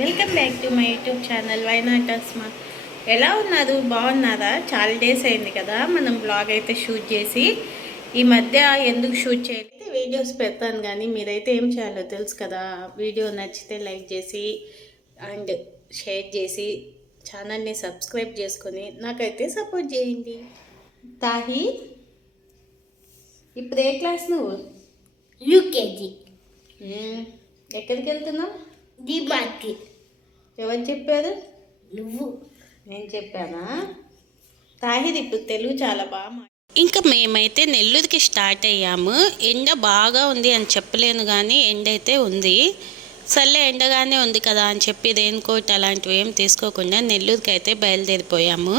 Welcome back to my YouTube channel why not Asma. ఎలా ఉన్నారు? బాగున్నారా? చాలా డేస్ అయింది కదా మనం బ్లాగ్ అయితే షూట్ చేసి. ఈ మధ్య ఎందుకు షూట్ చేయలేదు, వీడియోస్ పెడతాను కానీ మీరైతే ఏం చేయాలో తెలుసు కదా. వీడియో నచ్చితే లైక్ చేసి అండ్ షేర్ చేసి ఛానల్ని సబ్స్క్రైబ్ చేసుకొని నాకైతే సపోర్ట్ చేయండి. తాహి, ఇప్పుడు ఏ క్లాస్ నువ్వు? యూకేజీ. ఎక్కడికి వెళ్తున్నావు? దీపాకి. ఎవరు చెప్పారు? నువ్వు. నేను చెప్పానా? తాహిర్ ఇప్పుడు తెలుగు చాలా బాగా. ఇంకా మేమైతే నెల్లూరుకి స్టార్ట్ అయ్యాము. ఎండ బాగా ఉంది అని చెప్పలేను కానీ ఎండ అయితే ఉంది. సర్లే ఎండగానే ఉంది కదా అని చెప్పి రెయిన్ కోట్ అలాంటివి ఏం తీసుకోకుండా నెల్లూరుకి అయితే బయలుదేరిపోయాము.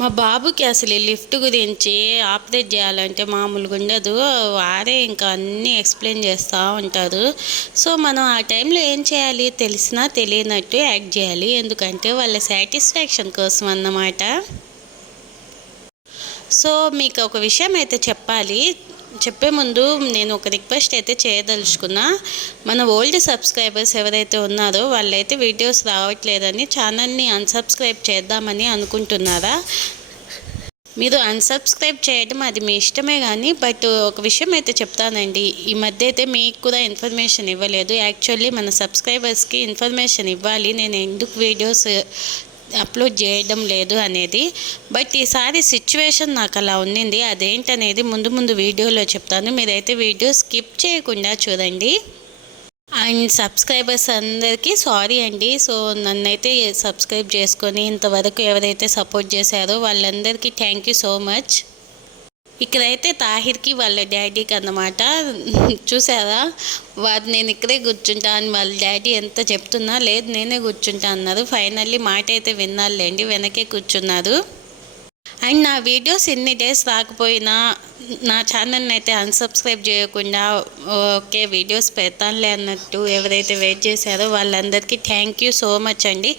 మా బాబుకి అసలు లిఫ్ట్ గురించి ఆపరేట్ చేయాలంటే మామూలుగా ఉండదు. వారే ఇంకా అన్నీ ఎక్స్ప్లెయిన్ చేస్తూ ఉంటారు. సో మనం ఆ టైంలో ఏం చేయాలి, తెలిసినా తెలియనట్టు యాక్ట్ చేయాలి. ఎందుకంటే వాళ్ళ సాటిస్ఫాక్షన్ కోసం అన్నమాట. సో మీకు ఒక విషయం అయితే చెప్పాలి. చెప్పే ముందు నేను ఒక రిక్వెస్ట్ అయితే చేయదలుచుకున్నా. మన ఓల్డ్ సబ్స్క్రైబర్స్ ఎవరైతే ఉన్నారో వాళ్ళైతే వీడియోస్ రావట్లేదని ఛానల్ని అన్సబ్స్క్రైబ్ చేద్దామని అనుకుంటున్నారా? మీరు అన్సబ్స్క్రైబ్ చేయడం అది మీ ఇష్టమే కానీ బట్ ఒక విషయం అయితే చెప్తానండి. ఈ మధ్య అయితే మీకు కూడా ఇన్ఫర్మేషన్ ఇవ్వలేదు. యాక్చువల్లీ మన సబ్స్క్రైబర్స్కి ఇన్ఫర్మేషన్ ఇవ్వాలి, నేను ఎందుకు వీడియోస్ అప్లోడ్ చేయడం లేదు అనేది. బట్ ఈసారి సిచ్యువేషన్ నాకు అలా ఉన్నింది. అదేంటనేది ముందు వీడియోలో చెప్తాను. మీరైతే వీడియో స్కిప్ చేయకుండా చూడండి. అండ్ సబ్స్క్రైబర్స్ అందరికీ సారీ అండి. సో నన్నైతే సబ్స్క్రైబ్ చేసుకొని ఇంతవరకు ఎవరైతే సపోర్ట్ చేశారో వాళ్ళందరికీ థ్యాంక్ యూ సో మచ్. ఇక్కడైతే తాహిర్కి వాళ్ళ డాడీకి అన్నమాట. చూసారా, వారు నేను ఇక్కడే కూర్చుంటా అని వాళ్ళ డాడీ ఎంత చెప్తున్నా లేదు నేనే కూర్చుంటా అన్నారు. ఫైనల్లీ మాట అయితే విన్నారులేండి, వెనకే కూర్చున్నారు. అండ్ నా వీడియోస్ ఎన్ని డేస్ రాకపోయినా నా ఛానల్ని అయితే అన్సబ్స్క్రైబ్ చేయకుండా ఓకే వీడియోస్ పెడతానులే అన్నట్టు ఎవరైతే వెయిట్ చేశారో వాళ్ళందరికీ థ్యాంక్ యూ సో మచ్ అండి.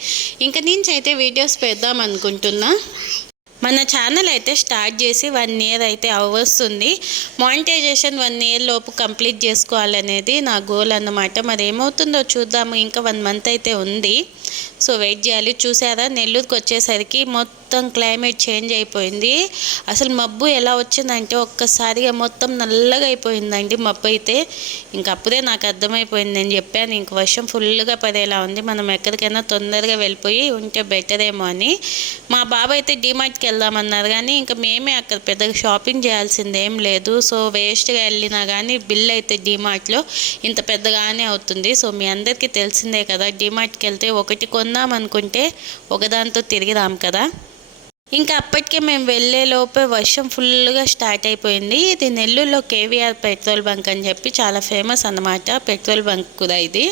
ఇంక నుంచి అయితే వీడియోస్ పెడదాం అనుకుంటున్నా. మన ఛానల్ అయితే స్టార్ట్ చేసి 1 ఇయర్ అయితే అవ్వస్తుంది. మానిటైజేషన్ 1 ఇయర్ లోపు కంప్లీట్ చేసుకోవాలనేది నా గోల్ అన్నమాట. మరి ఏమవుతుందో చూద్దాము. ఇంకా 1 మంత్ అయితే ఉంది, సో వెయిట్ చేయాలి. చూసారా, నెల్లూరుకి వచ్చేసరికి మొత్తం క్లైమేట్ చేంజ్ అయిపోయింది. అసలు మబ్బు ఎలా వచ్చిందంటే ఒక్కసారిగా మొత్తం నల్లగా అయిపోయిందండి మబ్బు అయితే. ఇంకప్పుడే నాకు అర్థమైపోయింది, నేను చెప్పాను ఇంక వర్షం ఫుల్గా పడేలా ఉంది, మనం ఎక్కడికైనా తొందరగా వెళ్ళిపోయి ఉంటే బెటర్ ఏమో అని. మా బాబు అయితే డిమార్ట్కి వెళ్దామన్నారు కానీ ఇంకా మేమే అక్కడ పెద్దగా షాపింగ్ చేయాల్సిందేం లేదు. సో వేస్ట్గా వెళ్ళినా కానీ బిల్ అయితే డిమార్ట్లో ఇంత పెద్దగానే అవుతుంది. సో మీ అందరికీ తెలిసిందే కదా, డిమార్ట్కి వెళ్తే ఒకటి కొందాం అనుకుంటే ఒకదాంతో తిరిగి రాం కదా. ఇంకా అప్పటికే మేము వెళ్ళేలోపే వర్షం ఫుల్గా స్టార్ట్ అయిపోయింది. ఇది నెల్లూరులో కేవీఆర్ పెట్రోల్ బంక్ అని చెప్పి చాలా ఫేమస్ అన్నమాట, పెట్రోల్ బంక్ కూడా ఇది.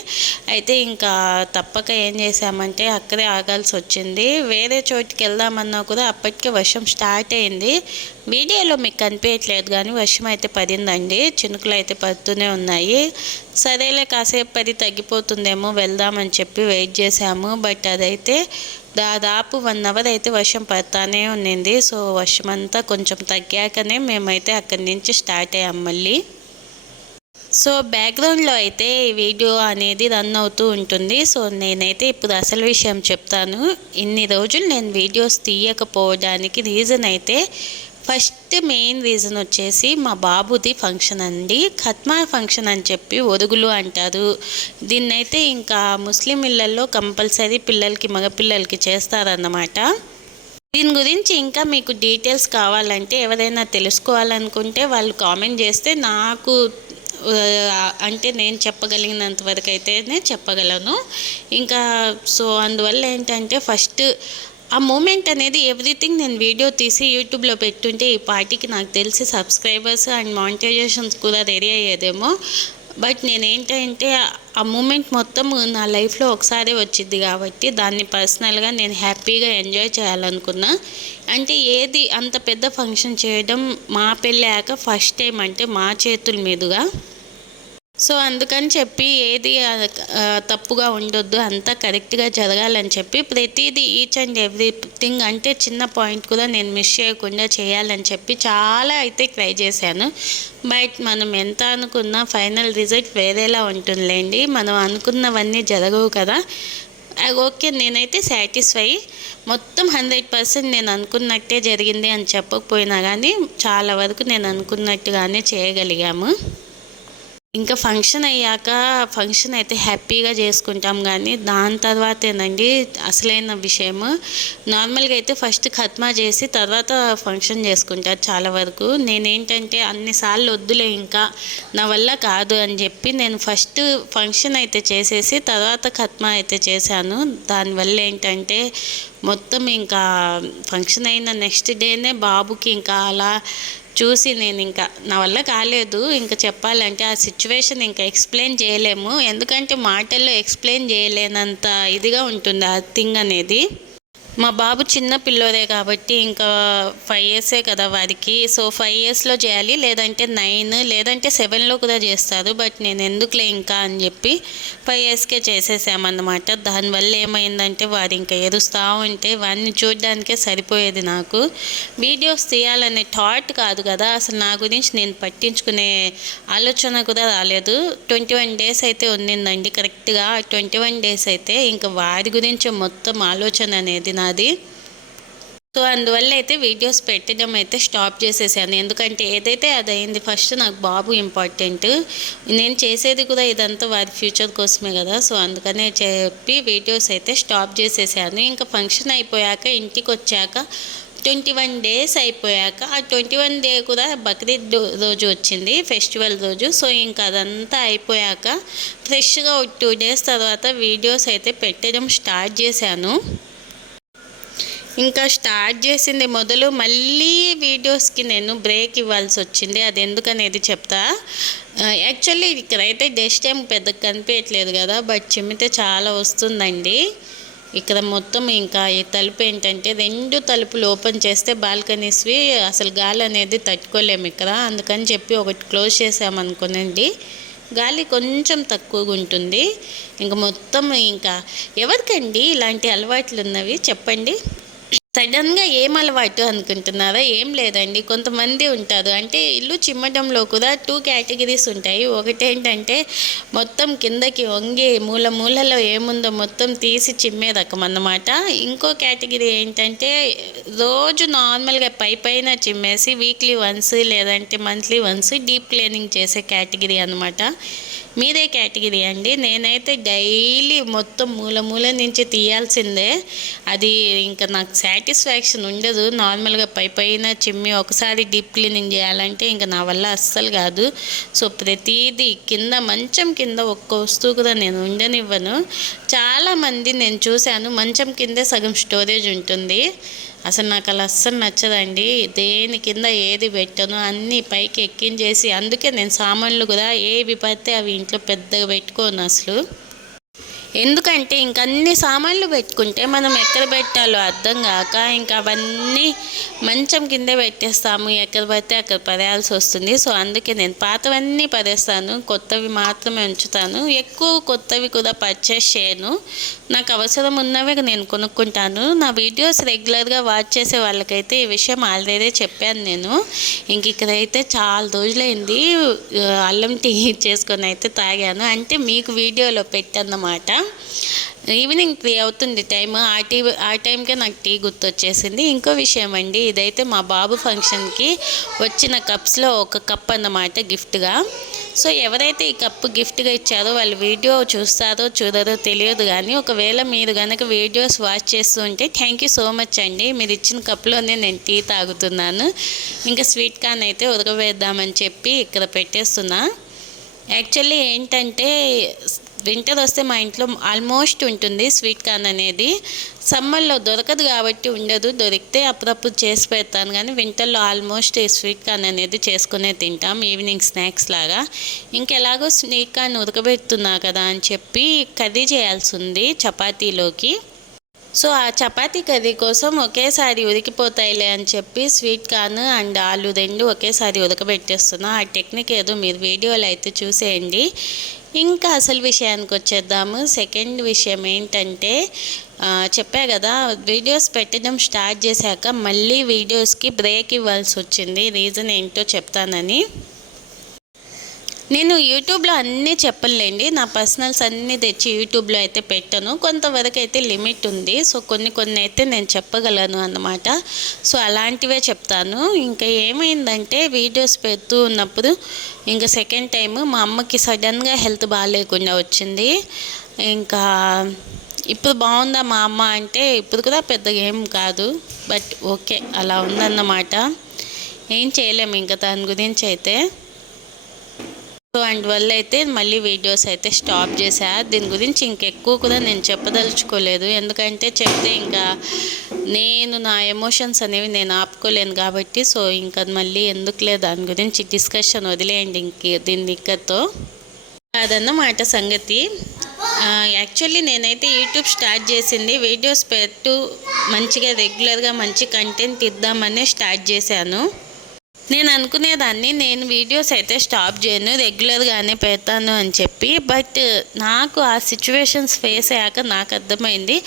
అయితే ఇంకా తప్పక ఏం చేసామంటే అక్కడే ఆగాల్సి వచ్చింది. వేరే చోటుకి వెళ్దామన్నా కూడా అప్పటికే వర్షం స్టార్ట్ అయింది. వీడియోలో మీకు కనిపించట్లేదు కానీ వర్షం అయితే పడిందండి, చినుకులు అయితే పడుతూనే ఉన్నాయి. సరేలే కాసేపు పడి తగ్గిపోతుందేమో వెళ్దామని చెప్పి వెయిట్ చేసాము. బట్ అదైతే దాదాపు 1 అవర్ అయితే వర్షం పడతానే ఉన్నింది. సో వర్షం అంతా కొంచెం తగ్గాకనే మేమైతే అక్కడి నుంచి స్టార్ట్ అయ్యాం మళ్ళీ. సో బ్యాక్గ్రౌండ్లో అయితే ఈ వీడియో అనేది రన్ అవుతూ ఉంటుంది. సో నేనైతే ఇప్పుడు అసలు విషయం చెప్తాను. ఇన్ని రోజులు నేను వీడియోస్ తీయకపోవడానికి రీజన్ అయితే ఫస్ట్ మెయిన్ రీజన్ వచ్చేసి మా బాబుది ఫంక్షన్ అండి. ఖత్మా ఫంక్షన్ అని చెప్పి ఒరుగులు అంటారు దీన్నైతే. ఇంకా ముస్లిం ఇళ్ళల్లో కంపల్సరీ పిల్లలకి మగపిల్లలకి చేస్తారన్నమాట. దీని గురించి ఇంకా మీకు డీటెయిల్స్ కావాలంటే ఎవరైనా తెలుసుకోవాలనుకుంటే వాళ్ళు కామెంట్ చేస్తే నాకు అంటే నేను చెప్పగలిగినంత వరకు అయితేనే చెప్పగలను. ఇంకా సో అందువల్ల ఏంటంటే ఫస్ట్ ఆ మూమెంట్ అనేది ఎవ్రీథింగ్ నేను వీడియో తీసి యూట్యూబ్లో పెట్టుంటే ఈ పార్టీకి నాకు తెలిసి సబ్స్క్రైబర్స్ అండ్ మానిటైజేషన్స్ కూడా రెడీ అయ్యేదేమో. బట్ నేనేంటంటే ఆ మూమెంట్ మొత్తం నా లైఫ్లో ఒకసారి వచ్చింది కాబట్టి దాన్ని పర్సనల్గా నేను హ్యాపీగా ఎంజాయ్ చేయాలనుకున్నా. అంటే ఏది అంత పెద్ద ఫంక్షన్ చేయడం మా పెళ్ళాక ఫస్ట్ టైం, అంటే మా చేతుల మీదుగా. సో అందుకని చెప్పి ఏది తప్పుగా ఉండొద్దు, అంతా కరెక్ట్గా జరగాలని చెప్పి ప్రతిదీ ఈచ్ అండ్ ఎవ్రీథింగ్ అంటే చిన్న పాయింట్ కూడా నేను మిస్ చేయకుండా చేయాలని చెప్పి చాలా అయితే ట్రై చేశాను. బట్ మనం ఎంత అనుకున్నా ఫైనల్ రిజల్ట్ వేరేలా ఉంటుందిలేండి. మనం అనుకున్నవన్నీ జరగవు కదా. ఓకే, నేనైతే సాటిస్ఫై. మొత్తం 100% నేను అనుకున్నట్టే జరిగింది అని చెప్పకపోయినా కానీ చాలా వరకు నేను అనుకున్నట్టుగానే చేయగలిగాము. ఇంకా ఫంక్షన్ అయ్యాక ఫంక్షన్ అయితే హ్యాపీగా చేసుకుంటాం, కానీ దాని తర్వాతేనండి అసలైన విషయము. నార్మల్గా అయితే ఫస్ట్ ఖత్మా చేసి తర్వాత ఫంక్షన్ చేసుకుంటారు చాలా వరకు. నేనేంటంటే అన్నిసార్లు వద్దులే ఇంకా నా వల్ల కాదు అని చెప్పి నేను ఫస్ట్ ఫంక్షన్ అయితే చేసేసి తర్వాత ఖత్మా అయితే చేశాను. దానివల్ల ఏంటంటే మొత్తం ఇంకా ఫంక్షన్ అయిన నెక్స్ట్ డేనే బాబుకి ఇంకా అలా చూసి నేను ఇంకా నా వల్ల కాలేదు. ఇంకా చెప్పాలంటే ఆ సిచ్యువేషన్ ఇంకా ఎక్స్ప్లెయిన్ చేయలేము, ఎందుకంటే మాటల్లో ఎక్స్ప్లెయిన్ చేయలేనంత ఇదిగా ఉంటుంది ఆ థింగ్ అనేది. మా బాబు చిన్న పిల్లోడే కాబట్టి ఇంకా 5 ఇయర్సే కదా వారికి. సో 5 ఇయర్స్లో చేయాలి, లేదంటే 9 లేదంటే 7లో కూడా చేస్తారు. బట్ నేను ఎందుకులే ఇంకా అని చెప్పి 5 ఇయర్స్కే చేసేసామన్నమాట. దానివల్ల ఏమైందంటే వాడు ఇంకా ఎదుస్తూ ఉంటే వాడిని చూడడానికే సరిపోయేది నాకు. వీడియోస్ తీయాలనే థాట్ కాదు కదా, అసలు నా గురించి నేను పట్టించుకునే ఆలోచన కూడా రాలేదు. 21 డేస్ అయితే ఉండిందండి కరెక్ట్గా. 21 డేస్ అయితే ఇంకా వాడి గురించి మొత్తం ఆలోచన అనేది నాది. సో అందువల్ల అయితే వీడియోస్ పెట్టడం అయితే స్టాప్ చేసేసాను, ఎందుకంటే ఏదైతే అది అయింది. ఫస్ట్ నాకు బాబు ఇంపార్టెంట్, నేను చేసేది కూడా ఇదంతా వారి ఫ్యూచర్ కోసమే కదా. సో అందుకనే చెప్పి వీడియోస్ అయితే స్టాప్ చేసేసాను. ఇంకా ఫంక్షన్ అయిపోయాక ఇంటికి వచ్చాక 21 డేస్ అయిపోయాక, ఆ 21 డే కూడా బక్రీద్ రోజు వచ్చింది, ఫెస్టివల్ రోజు. సో ఇంకా అదంతా అయిపోయాక ఫ్రెష్గా 2 డేస్ తర్వాత వీడియోస్ అయితే పెట్టడం స్టార్ట్ చేశాను. ఇంకా స్టార్ట్ చేసింది మొదలు మళ్ళీ వీడియోస్కి నేను బ్రేక్ ఇవ్వాల్సి వచ్చింది. అది ఎందుకనేది చెప్తా. యాక్చువల్లీ ఇక్కడైతే డస్ట్ ఏం పెద్దగా కనిపించట్లేదు కదా, బట్ చిమ్మితే చాలా వస్తుందండి. ఇక్కడ మొత్తం ఇంకా ఈ తలుపు ఏంటంటే 2 తలుపులు ఓపెన్ చేస్తే బాల్కనీస్వి అసలు గాలి అనేది తట్టుకోలేము ఇక్కడ. అందుకని చెప్పి ఒకటి క్లోజ్ చేసామనుకోనండి, గాలి కొంచెం తక్కువగా ఉంటుంది. ఇంకా మొత్తం ఇంకా ఎవరికండి ఇలాంటి అలవాట్లు ఉన్నవి చెప్పండి. సడన్గా ఏం అలవాటు అనుకుంటున్నారా? ఏం లేదండి, కొంతమంది ఉంటారు అంటే ఇల్లు చిమ్మటంలో కూడా 2 కేటగిరీస్ ఉంటాయి. ఒకటేంటంటే మొత్తం కిందకి వంగి మూలలో ఏముందో మొత్తం తీసి చిమ్మే రకం అన్నమాట. ఇంకో కేటగిరీ ఏంటంటే రోజు నార్మల్గా పైన చిమ్మేసి వీక్లీ వన్స్ లేదంటే మంత్లీ వన్స్ డీప్ క్లీనింగ్ చేసే కేటగిరీ అన్నమాట. మీదే కేటగిరీ అండి. నేనైతే డైలీ మొత్తం మూల నుంచి తీయాల్సిందే. అది ఇంకా నాకు సాటిస్ఫాక్షన్ ఉండదు. నార్మల్గా పైన చిమ్మి ఒకసారి డీప్ క్లీనింగ్ చేయాలంటే ఇంకా నా వల్ల అస్సలు కాదు. సో ప్రతిదీ కింద మంచం కింద ఒక్క వస్తువు కూడా నేను ఉండనివ్వను. చాలామంది నేను చూశాను మంచం కిందే సగం స్టోరేజ్ ఉంటుంది. అసలు నాకు అలా అస్సలు నచ్చదండి. దేని కింద ఏది పెట్టను, అన్నీ పైకి ఎక్కించేసి, అందుకే నేను సామాన్లు కూడా ఏవి పడితే అవి ఇంట్లో పెద్దగా పెట్టుకోను అసలు. ఎందుకంటే ఇంక అన్ని సామాన్లు పెట్టుకుంటే మనం ఎక్కడ పెట్టాలో అర్థం కాక ఇంకా అవన్నీ మంచం కిందే పెట్టేస్తాము, ఎక్కడ పడితే అక్కడ పడేయాల్సి వస్తుంది. సో అందుకే నేను పాతవన్నీ పడేస్తాను, కొత్తవి మాత్రమే ఉంచుతాను. ఎక్కువ కొత్తవి కూడా పర్చేస్ చేయను, నాకు అవసరం ఉన్నవే నేను కొనుక్కుంటాను. నా వీడియోస్ రెగ్యులర్గా వాచ్ చేసే వాళ్ళకైతే ఈ విషయం ఆల్రెడీ చెప్పాను నేను. ఇంక ఇక్కడైతే చాలా రోజులైంది అల్లం టీ చేసుకొని అయితే తాగాను, అంటే మీకు వీడియోలో పెట్టన్నమాట. ఈవినింగ్ 3 అవుతుంది టైం. ఆ టైంకే నాకు టీ గుర్తొచ్చేసింది. ఇంకో విషయం అండి, ఇదైతే మా బాబు ఫంక్షన్కి వచ్చిన కప్స్లో ఒక కప్ అన్నమాట గిఫ్ట్గా. సో ఎవరైతే ఈ కప్పు గిఫ్ట్గా ఇచ్చారో వాళ్ళు వీడియో చూస్తారో చూడరో తెలియదు, కానీ ఒకవేళ మీరు కనుక వీడియోస్ వాచ్ చేస్తూ ఉంటే థ్యాంక్ యూ సో మచ్ అండి. మీరు ఇచ్చిన కప్లోనే నేను టీ తాగుతున్నాను. ఇంకా స్వీట్ కార్న్ అయితే ఉడకవేద్దామని చెప్పి ఇక్కడ పెట్టేస్తున్నా. యాక్చువల్లీ ఏంటంటే వింటర్ వస్తే మా ఇంట్లో ఆల్మోస్ట్ ఉంటుంది స్వీట్ కార్న్ అనేది. సమ్మర్లో దొరకదు కాబట్టి ఉండదు, దొరికితే అప్పుడప్పుడు చేసి పెడతాను, కానీ వింటర్లో ఆల్మోస్ట్ స్వీట్ కార్న్ అనేది చేసుకునే తింటాం ఈవినింగ్ స్నాక్స్ లాగా. ఇంకెలాగో స్వీట్ కార్న్ ఉడకబెడుతున్నా కదా అని చెప్పి కర్రీ చేయాల్సి ఉంది చపాతీలోకి. సో ఆ చపాతీ కర్రీ కోసం ఒకేసారి ఉడికిపోతాయిలే అని చెప్పి స్వీట్ కార్న్ అండ్ ఆలు రెండు ఒకేసారి ఉడకబెట్టేస్తున్నా. ఆ టెక్నిక్ ఏదో మీరు వీడియోలో అయితే చూసేయండి. ఇంకా అసలు విషయానికి వచ్చేద్దాము. సెకండ్ విషయం ఏంటంటే చెప్పా కదా, వీడియోస్ పెట్టడం స్టార్ట్ చేశాక మళ్ళీ వీడియోస్కి బ్రేక్ ఇవ్వాల్సి వచ్చింది. రీజన్ ఏంటో చెప్తానని. నేను యూట్యూబ్లో అన్నీ చెప్పలేండి, నా పర్సనల్స్ అన్నీ తెచ్చి యూట్యూబ్లో అయితే పెట్టను. కొంతవరకు అయితే లిమిట్ ఉంది. సో కొన్ని అయితే నేను చెప్పగలను అన్నమాట. సో అలాంటివే చెప్తాను. ఇంకా ఏమైందంటే వీడియోస్ పెడుతూ ఉన్నప్పుడు ఇంకా సెకండ్ టైం మా అమ్మకి సడన్గా హెల్త్ బాగాలేకుండా వచ్చింది. ఇంకా ఇప్పుడు బాగుందా మా అమ్మ అంటే ఇప్పుడు కూడా పెద్దగా ఏం కాదు, బట్ ఓకే అలా ఉందన్నమాట. ఏం చేయలేము ఇంకా దాని గురించి అయితే. సో అందువల్ల అయితే మళ్ళీ వీడియోస్ అయితే స్టాప్ చేశా. దీని గురించి ఇంకెక్కువ కూడా నేను చెప్పదలుచుకోలేదు, ఎందుకంటే చెప్తే ఇంకా నా ఎమోషన్స్ అనేవి నేను ఆపుకోలేను కాబట్టి. సో ఇంకా మళ్ళీ ఎందుకులే దాని గురించి డిస్కషన్ వదిలేయండి దీన్ని ఇక్కడితో. అదన్నమాట సంగతి. యాక్చువల్లీ నేనైతే యూట్యూబ్ స్టార్ట్ చేసింది వీడియోస్ పెట్టు మంచిగా రెగ్యులర్గా మంచి కంటెంట్ ఇద్దామని స్టార్ట్ చేశాను. నేను అనుకునేదాన్ని నేను వీడియోస్ అయితే స్టాప్ చేయను, రెగ్యులర్గానే పెడతాను అని చెప్పి. బట్ నాకు ఆ సిచ్యువేషన్స్ ఫేస్ అయ్యాక నాకు అర్థమైంది,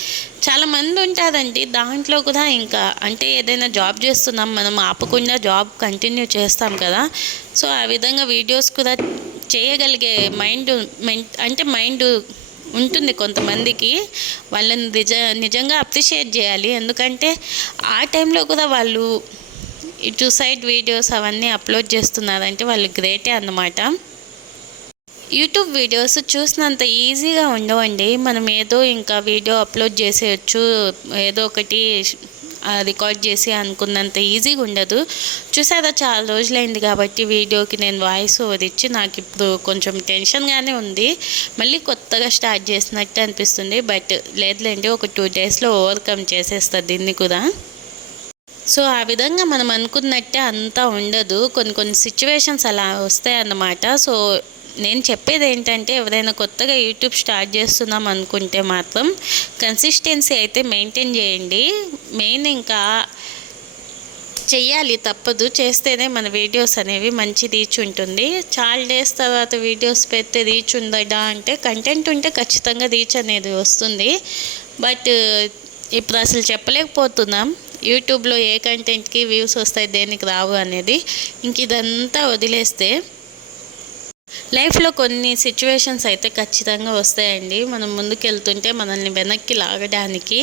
చాలామంది ఉంటారండి దాంట్లో కూడా ఇంకా అంటే ఏదైనా జాబ్ చేస్తున్నాం మనం ఆపకుండా జాబ్ కంటిన్యూ చేస్తాం కదా. సో ఆ విధంగా వీడియోస్ కూడా చేయగలిగే మైండ్ ఉంటుంది కొంతమందికి. వాళ్ళని నిజంగా అప్రిషియేట్ చేయాలి, ఎందుకంటే ఆ టైంలో కూడా వాళ్ళు ఇటు సైడ్ వీడియోస్ అవన్నీ అప్లోడ్ చేస్తున్నారంటే వాళ్ళు గ్రేటే అన్నమాట. యూట్యూబ్ వీడియోస్ చూసినంత ఈజీగా ఉండవండి. మనం ఏదో ఇంకా వీడియో అప్లోడ్ చేసేయచ్చు, ఏదో ఒకటి రికార్డ్ చేసి అనుకున్నంత ఈజీగా ఉండదు. చూసారా, చాలా రోజులైంది కాబట్టి వీడియోకి నేను వాయిస్ ఓవర్ ఇచ్చి నాకు ఇప్పుడు కొంచెం టెన్షన్గానే ఉంది. మళ్ళీ కొత్తగా స్టార్ట్ చేసినట్టు అనిపిస్తుంది. బట్ లేదులేండి, ఒక 2 డేస్లో ఓవర్కమ్ చేసేస్తుంది దీన్ని కూడా. సో ఆ విధంగా మనం అనుకున్నట్టే అంతా ఉండదు, కొన్ని సిచ్యువేషన్స్ అలా వస్తాయన్నమాట. సో నేను చెప్పేది ఏంటంటే ఎవరైనా కొత్తగా యూట్యూబ్ స్టార్ట్ చేస్తున్నాం అనుకుంటే మాత్రం కన్సిస్టెన్సీ అయితే మెయింటైన్ చేయండి. మెయిన్ ఇంకా చెయ్యాలి, తప్పదు, చేస్తేనే మన వీడియోస్ అనేవి మంచి రీచ్ ఉంటుంది. చాలా డేస్ తర్వాత వీడియోస్ పెడితే రీచ్ ఉందా అంటే కంటెంట్ ఉంటే ఖచ్చితంగా రీచ్ అనేది వస్తుంది. బట్ ఇప్పుడు అసలు చెప్పలేకపోతున్నాం యూట్యూబ్లో ఏ కంటెంట్కి వ్యూస్ వస్తాయి దేనికి రావు అనేది. ఇంక ఇదంతా వదిలేస్తే లైఫ్లో కొన్ని సిచ్యువేషన్స్ అయితే ఖచ్చితంగా వస్తాయండి మనం ముందుకు వెళ్తుంటే మనల్ని వెనక్కి లాగడానికి.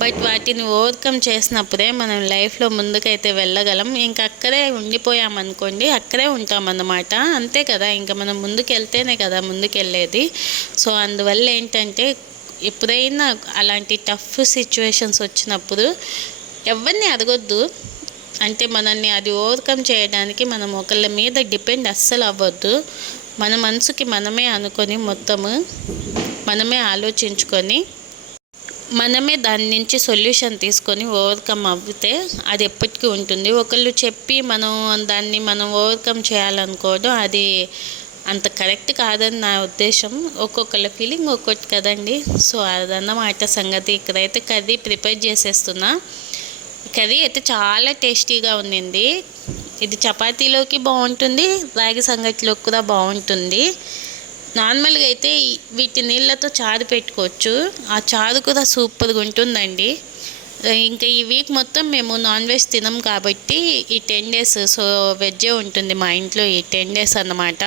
బట్ వాటిని ఓవర్కమ్ చేసినప్పుడే మనం లైఫ్లో ముందుకైతే వెళ్ళగలం. ఇంక అక్కడే ఉండిపోయామనుకోండి అక్కడే ఉంటామన్నమాట, అంతే కదా. ఇంకా మనం ముందుకు వెళ్తేనే కదా ముందుకెళ్ళేది. సో అందువల్ల ఏంటంటే ఎప్పుడైనా అలాంటి టఫ్ సిచ్యువేషన్స్ వచ్చినప్పుడు ఎవరిని అడగొద్దు, అంటే మనల్ని అది ఓవర్కమ్ చేయడానికి మనం ఒకళ్ళ మీద డిపెండ్ అస్సలు అవ్వద్దు. మన మనసుకి మనమే అనుకొని మొత్తము మనమే ఆలోచించుకొని మనమే దాని నుంచి సొల్యూషన్ తీసుకొని ఓవర్కమ్ అవ్వితే అది ఎప్పటికీ ఉంటుంది. ఒకళ్ళు చెప్పి మనం ఓవర్కమ్ చేయాలనుకోవడం అది అంత కరెక్ట్ కాదని నా ఉద్దేశం. ఒక్కొక్కళ్ళ ఫీలింగ్ ఒక్కొక్కటి కదండి. సో అదన్నమాట సంగతి. ఇక్కడైతే కర్రీ ప్రిపేర్ చేసేస్తున్నా. కర్రీ అయితే చాలా టేస్టీగా ఉండింది. ఇది చపాతీలోకి బాగుంటుంది, రాగి సంగటిలోకి కూడా బాగుంటుంది. నార్మల్గా అయితే వీటి నీళ్ళతో చారు పెట్టుకోవచ్చు, ఆ చారు కూడా సూపర్గా ఉంటుందండి. ఇంకా ఈ వీక్ మొత్తం మేము నాన్ వెజ్ తినం కాబట్టి ఈ 10 డేస్ సో వెజ్జే ఉంటుంది మా ఇంట్లో ఈ 10 డేస్ అన్నమాట.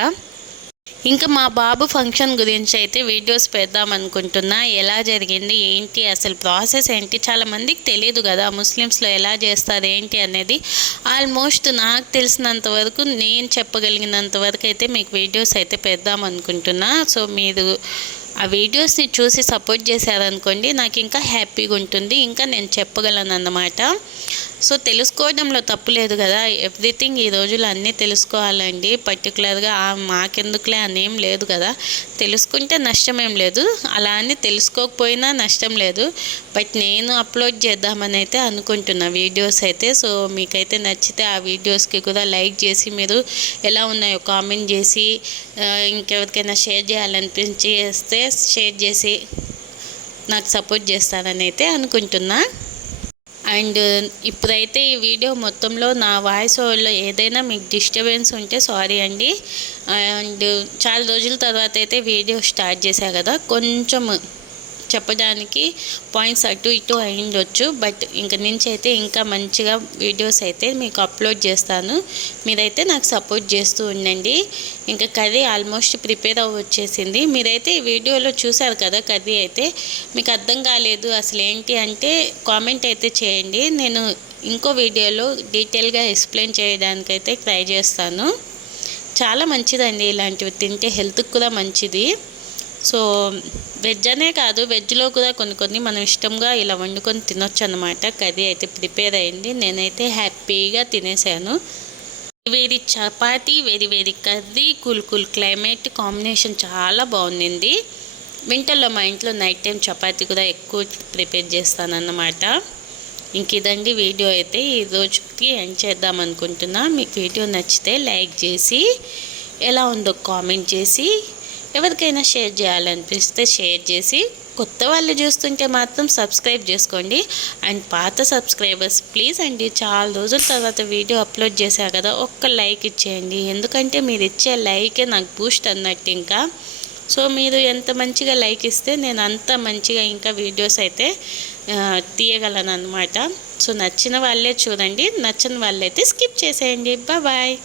ఇంకా మా బాబు ఫంక్షన్ గురించి అయితే వీడియోస్ పెడదాం అనుకుంటున్నా. ఎలా జరిగింది ఏంటి అసలు ప్రాసెస్ ఏంటి చాలామందికి తెలియదు కదా ముస్లిమ్స్లో ఎలా చేస్తారు ఏంటి అనేది. ఆల్మోస్ట్ నాకు తెలిసినంత వరకు నేను చెప్పగలిగినంత వరకు అయితే మీకు వీడియోస్ అయితే పెడదాం అనుకుంటున్నా. సో మీరు ఆ వీడియోస్ని చూసి సపోర్ట్ చేశారనుకోండి నాకు ఇంకా హ్యాపీగా ఉంటుంది, ఇంకా నేను చెప్పగలను అన్నమాట. సో తెలుసుకోవడంలో తప్పు లేదు కదా, ఎవ్రీథింగ్ ఈ రోజులు అన్నీ తెలుసుకోవాలండి. పర్టికులర్గా మాకెందుకులే అనేం లేదు కదా, తెలుసుకుంటే నష్టమేం లేదు, అలా అని తెలుసుకోకపోయినా నష్టం లేదు. బట్ నేను అప్లోడ్ చేద్దామని అయితే అనుకుంటున్నా వీడియోస్ అయితే. సో మీకైతే నచ్చితే ఆ వీడియోస్కి కూడా లైక్ చేసి మీరు ఎలా ఉన్నాయో కామెంట్ చేసి ఇంకెవరికైనా షేర్ చేయాలనిపించి వేస్తే షేర్ చేసి నాకు సపోర్ట్ చేస్తారని అయితే అనుకుంటున్నా. అండ్ ఇప్పుడైతే ఈ వీడియో మొత్తంలో నా వాయిస్ ఓవర్లో ఏదైనా మీకు డిస్టర్బెన్స్ ఉంటే సారీ అండి. అండ్ చాలా రోజుల తర్వాత అయితే వీడియో స్టార్ట్ చేశా కదా, కొంచెం చెప్పడానికి పాయింట్స్ అటు ఇటు అయిండొచ్చు. బట్ ఇంక నుంచి అయితే ఇంకా మంచిగా వీడియోస్ అయితే మీకు అప్లోడ్ చేస్తాను. మీరైతే నాకు సపోర్ట్ చేస్తూ ఉండండి. ఇంకా కర్రీ ఆల్మోస్ట్ ప్రిపేర్ వచ్చేసింది. మీరైతే ఈ వీడియోలో చూసారు కదా, కర్రీ అయితే మీకు అర్థం కాలేదు అసలు ఏంటి అంటే కామెంట్ అయితే చేయండి. నేను ఇంకో వీడియోలో డీటెయిల్గా ఎక్స్ప్లెయిన్ చేయడానికైతే ట్రై చేస్తాను. చాలా మంచిదండి, ఇలాంటివి తింటే హెల్త్కి కూడా మంచిది. సో వెజ్ అనే కాదు, వెజ్లో కూడా కొన్ని మనం ఇష్టంగా ఇలా వండుకొని తినొచ్చు అన్నమాట. కర్రీ అయితే ప్రిపేర్ అయింది, నేనైతే హ్యాపీగా తినేసాను. వేడి చపాతీ, వేడి కర్రీ, కూల్ క్లైమేట్ కాంబినేషన్ చాలా బాగుంది. వింటర్లో మా ఇంట్లో నైట్ టైం చపాతీ కూడా ఎక్కువ ప్రిపేర్ చేస్తానన్నమాట. ఇంక ఇదండి వీడియో అయితే ఈ రోజుకి ఎండ్ చేద్దాం అనుకుంటున్నా. మీకు వీడియో నచ్చితే లైక్ చేసి ఎలా ఉందో కామెంట్ చేసి ఎవరికైనా షేర్ చేయాలనిపిస్తే షేర్ చేసి, కొత్త వాళ్ళు చూస్తుంటే మాత్రం సబ్స్క్రైబ్ చేసుకోండి. అండ్ పాత సబ్స్క్రైబర్స్ ప్లీజ్ అండి, చాలా రోజుల తర్వాత వీడియో అప్లోడ్ చేశా కదా, ఒక్క లైక్ ఇచ్చేయండి. ఎందుకంటే మీరు ఇచ్చే లైకే నాకు బూస్ట్ అన్నట్టు. ఇంకా సో మీరు ఎంత మంచిగా లైక్ ఇస్తే నేను అంత మంచిగా ఇంకా వీడియోస్ అయితే తీయగలను అనమాట. సో నచ్చిన వాళ్ళే చూడండి, నచ్చని వాళ్ళైతే స్కిప్ చేసేయండి. బాయ్.